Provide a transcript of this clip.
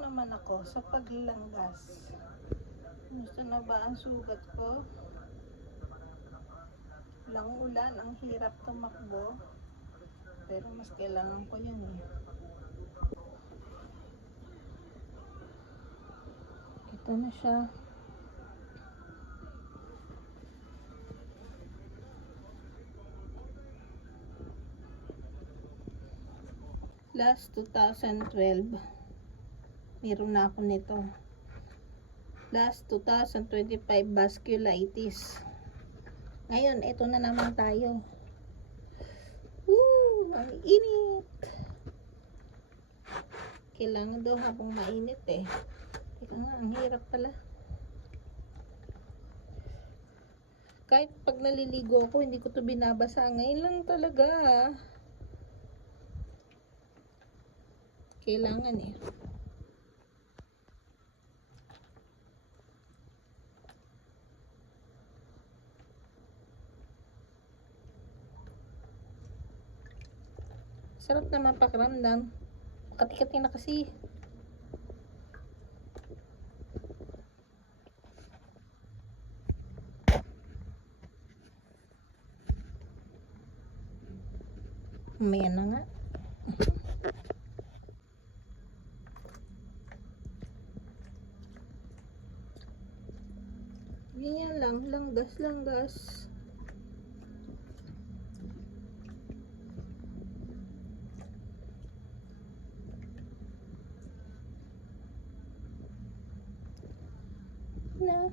naman ako sa paglanggas. Gusto na ba ang sugat ko? Walang ulan, ang hirap tumakbo. Pero mas kailangan ko yun eh. Ito na siya. Last 2012, meron na ako nito. Last 2025, vasculitis. Ngayon, ito na naman tayo. Woo! Ang init! Kailangan daw habang mainit eh. Teka nga, ang hirap pala. Kahit pag naliligo ako, hindi ko to binabasa. Ngayon lang talaga. Kailangan eh. Sarap naman pakiramdam. Kati-kati na kasi. May na nga. Ganyan lang. Langgas. Na.